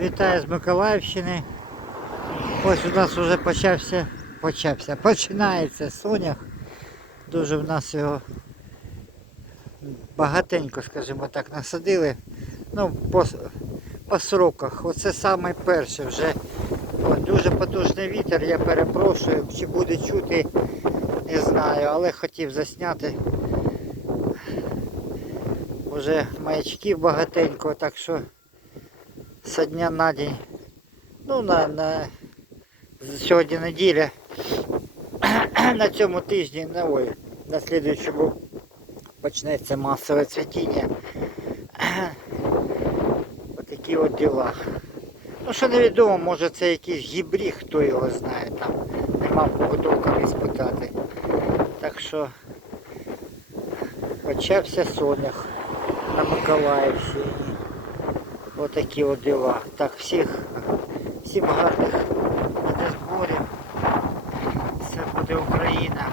Вітаю з Миколаївщини. Ось у нас вже почався, почався, починається сонях. Дуже в нас його багатенько, скажімо так, насадили. Ну, по, по сроках. Оце саме перше вже. От, дуже потужний вітер, я перепрошую, чи буде чути, не знаю, але хотів засняти. Уже маячків багатенько, так що со дня на день. Ну, на, на сьогодні неділя. на цьому тижні, на, ой, на слідуючому почнеться масове цвітіння. Отакі от діла. Ну, що невідомо, може це якийсь гібрид, хто його знає там. Нема толком і. Так що почався сонях на Миколаївщині. Отакі от дива. Так, всіх, всім гарних водозборів. Це буде Україна.